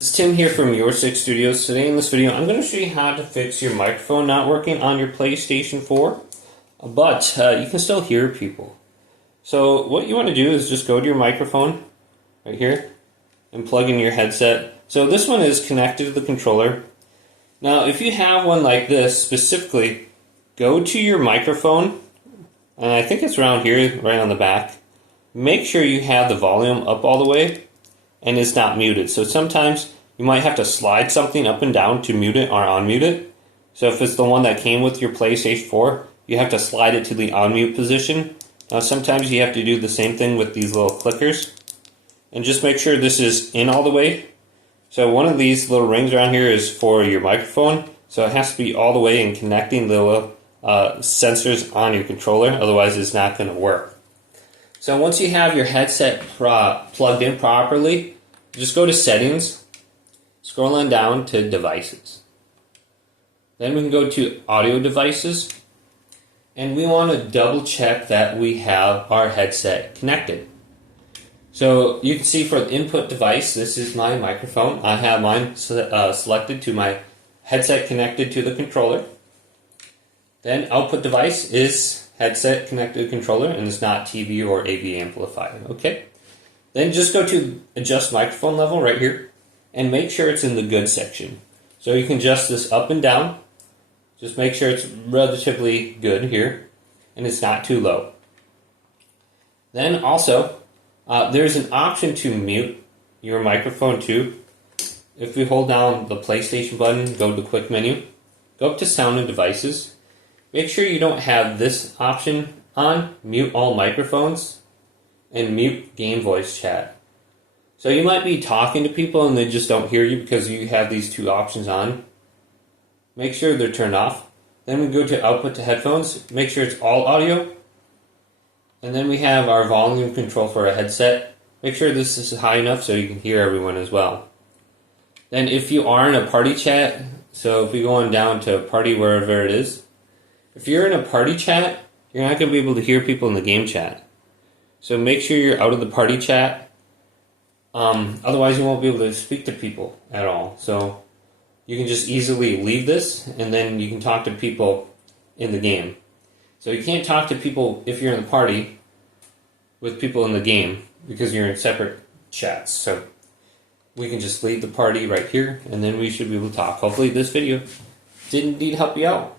It's Tim here from Your Six Studios. Today in this video, I'm going to show you how to fix your microphone not working on your PlayStation 4, but you can still hear people. So what you want to do is just go to your microphone right here and plug in your headset. So this one is connected to the controller. Now if you have one like this specifically, go to your microphone, and I think it's around here, right on the back. Make sure you have the volume up all the way and it's not muted. So sometimes you might have to slide something up and down to mute it or unmute it. So if it's the one that came with your PlayStation 4, you have to slide it to the unmute position. Sometimes you have to do the same thing with these little clickers. And just make sure this is in all the way. So one of these little rings around here is for your microphone. So it has to be all the way and connecting the little sensors on your controller. Otherwise it's not going to work. So once you have your headset plugged in properly, just go to Settings, scroll on down to Devices. Then we can go to Audio Devices, and we want to double check that we have our headset connected. So you can see for the input device, this is my microphone. I have mine selected to my headset connected to the controller. Then output device is headset connected to controller, and it's not TV or AV amplifier. Okay. Then just go to adjust microphone level right here and make sure it's in the good section. So you can adjust this up and down. Just make sure it's relatively good here and it's not too low. Then also there's an option to mute your microphone too. If we hold down the PlayStation button, go to quick menu, go up to sound and devices. Make sure you don't have this option on, mute all microphones, and mute game voice chat. So you might be talking to people and they just don't hear you because you have these two options on. Make sure they're turned off. Then we go to output to headphones, make sure it's all audio. And then we have our volume control for a headset. Make sure this is high enough so you can hear everyone as well. Then if you are in a party chat, so if we go on down to party wherever it is, if you're in a party chat, you're not going to be able to hear people in the game chat. So make sure you're out of the party chat. Otherwise you won't be able to speak to people at all. So you can just easily leave this and then you can talk to people in the game. So you can't talk to people if you're in the party with people in the game because you're in separate chats. So we can just leave the party right here and then we should be able to talk. Hopefully this video did indeed help you out.